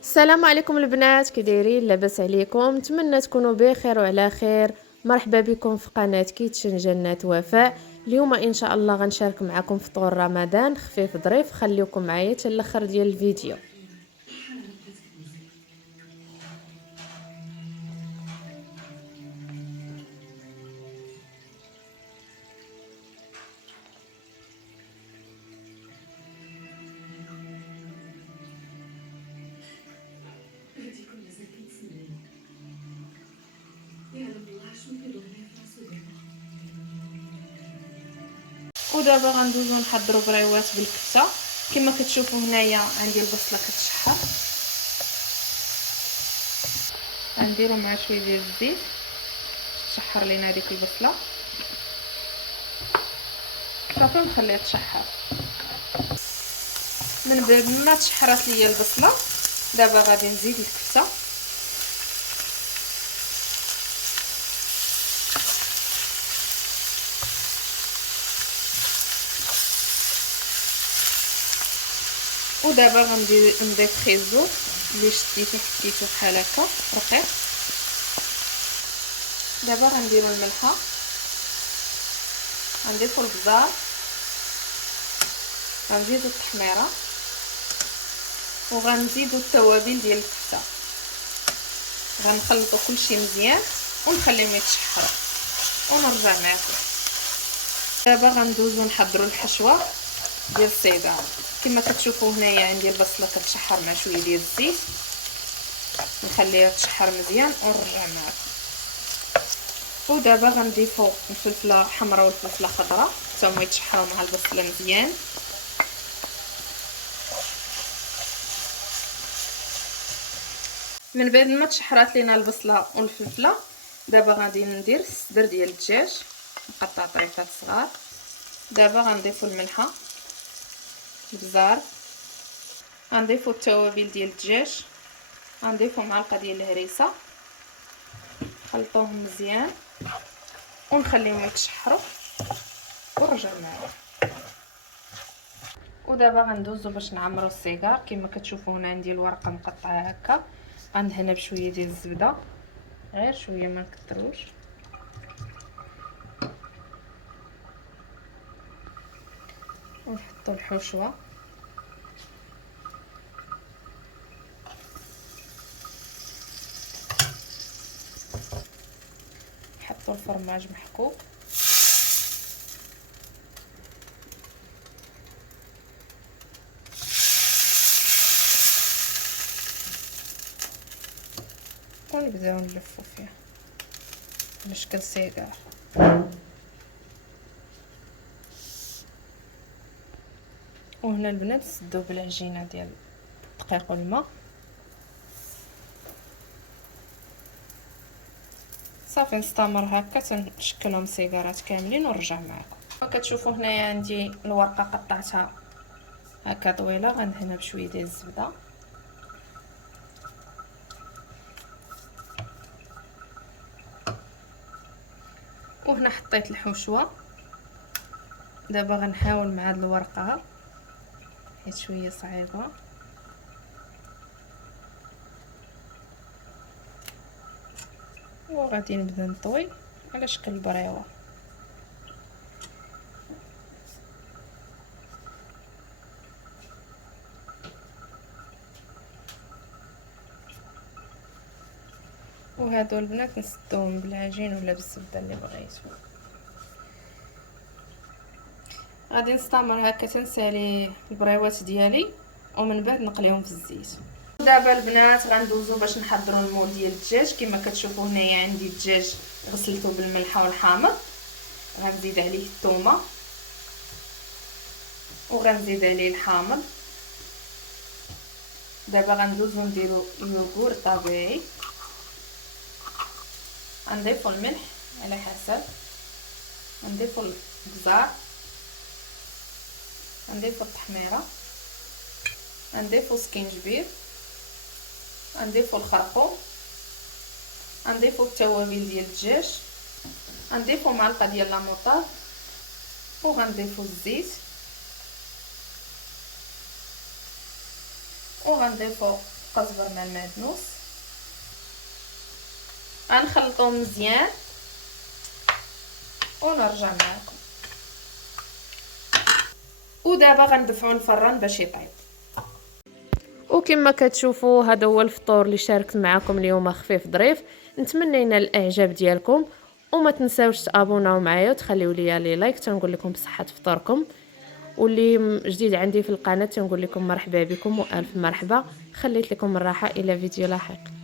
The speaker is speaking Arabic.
السلام عليكم البنات، كي دايرين؟ لاباس عليكم؟ نتمنى تكونوا بخير وعلى خير. مرحبا بكم في قناه كيتشن جنات وفاء. اليوم ان شاء الله غنشارك معكم فطور رمضان خفيف ظريف. خليكم معايا حتى الاخر ديال الفيديو. ودابا غندوزو نحضروا بريوات بالكفته. كما كتشوفوا هنايا عندي البصله كتشحر، غنديروا مع شويه ديال الزيت تشحر لينا هذيك البصله صافي، ونخليها تشحر. من بعد ما تشحرات ليا البصله دابا غادي نزيد الكفته. ودابا نضيف خيزو اللي شديتو حطيتو بحال هكا رقيق. دابا غنديرو الملحه، غنضيفو البزار، غنزيدو التحميره، وغنزيدو التوابل ديال الكفته. غنخلطو كلشي مزيان ونخليهم يتشحروا ونرجع معكم. دابا غندوزو نحضروا الحشوه ديال السيدار. كما كتشوفوا هنايا عندي البصله كتشحر مع شويه ديال الزيت، نخليها تشحر مزيان ونرجع معكم. ودابا غنضيفوا الفلفله حمراء والفلفله خضراء حتى هما يتشحروا مع البصله مزيان. من بعد ما تشحرات لينا البصله والفلفله دابا غادي ندير الصدر ديال الدجاج مقطع طريفات صغار. دابا غنضيفوا الملحه، البزار، غنضيفوا التوابل ديال الدجاج، غنضيفوا معلقه ديال الهريسه، نخلطوهم مزيان ونخليهم يتشحروا ونرجع معاهم. ودابا غندوزو باش نعمروا السيجار. كما كتشوفوا هنا عندي الورقه مقطعه هكا، غندهنها بشويه ديال الزبده، غير شويه ما نكثروش. ونحطوا الحشوه، نحطوا الفرماج محكوك، ونبداو نلفوا فيها على شكل سيجار. وهنا البنات نسدو بالعجينه ديال الدقيق والماء صافي. نستمر هكا تنشكلهم سيجارات كاملين ونرجع معكم. كتشوفوا هنايا عندي الورقه قطعتها هكا طويله، غندهنها بشويه ديال الزبده، وهنا حطيت الحشوه. دابا غنحاول مع هاد الورقه حيت شويه صعيبه، وغادي نبدا نطوي على شكل بريوه. وهادو البنات نسدوهم بالعجين ولا بالزبده اللي بغيتو. غادي نستمر هكا تنسالي البريوات ديالي ومن بعد نقليهم في الزيت. دابا البنات غندوزو باش نحضروا المول ديال الدجاج. كما كتشوفوا هنايا عندي الدجاج غسلته بالملحه والحامض، غنزيد عليه الثومه وغنزيد عليه الحامض. دابا غندوزو نديرو اليوغور طبيعي، غنضيفو الملح على حسب، غنضيفو البزار، غنضيفو التحميره، غنضيفو سكينجبير، غنضيفو الخرقوم، غنضيفو التوابل ديال الدجاج، غنضيفو معلقه ديال لاموطاد، وغنضيفو الزيت، وغنضيفو قزبر مع المعدنوس. غنخلطهم مزيان ونرجع معكم. ودابا غندفعوا الفران باش يطيب. وكما كتشوفوا هذا هو الفطور اللي شاركت معكم اليوم، خفيف ظريف. نتمنى ينال الاعجاب ديالكم، وما تنساوش تابوناو معايا وتخليوا لي لايك. تنقول لكم بصحه فطوركم، واللي جديد عندي في القناه تنقول لكم مرحبا بكم والف مرحبا. خليت لكم الراحه الى فيديو لاحق.